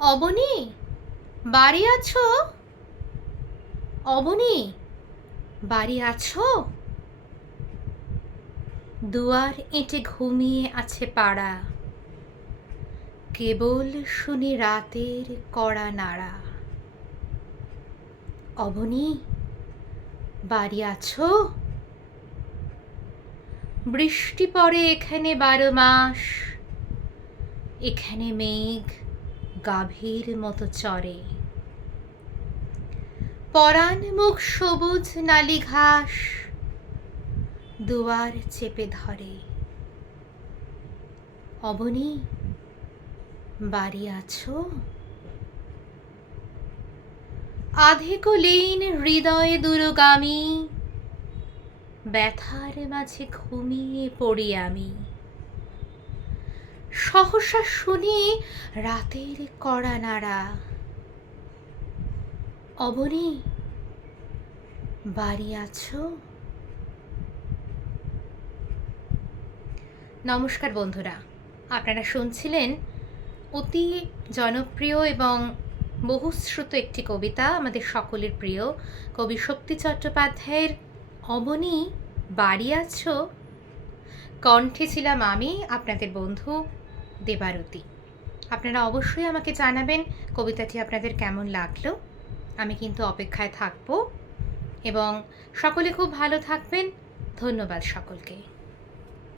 অবনী, বাড়ি আছো? অবনী, বাড়ি আছো? দুয়ার এঁটে ঘুমিয়ে আছে পাড়া, কেবল শুনি রাতের কড়া নাড়া। অবনী, বাড়ি আছো? বৃষ্টি পড়ে এখানে 12 মাস, এখানে মেঘ গাভীর মতো চড়ে। পরাণ মুখ সবুজ নালি ঘাস দুয়ার চেপে ধরে। অবনী, বাড়ি আছো? আধে কুলীন হৃদয়ে দূরগামী, ব্যথার মাঝে ঘুমিয়ে পড়ি আমি। সহসা শুনি রাতের কড়া নাড়া। অবনী, বাড়ি আছো? নমস্কার বন্ধুরা, আপনারা শুনছিলেন অতি জনপ্রিয় এবং বহুশ্রুত একটি কবিতা, আমাদের সকলের প্রিয় কবি শক্তি চট্টোপাধ্যায়ের অবনী, বাড়ি আছো। কণ্ঠে ছিলাম আমি, আপনাদের বন্ধু দেবারতী। আপনারা অবশ্যই আমাকে জানাবেন কবিতাটি আপনাদের কেমন লাগলো। আমি কিন্তু অপেক্ষায় থাকবো এবং সকলে খুব ভালো থাকবেন। ধন্যবাদ সকলকে।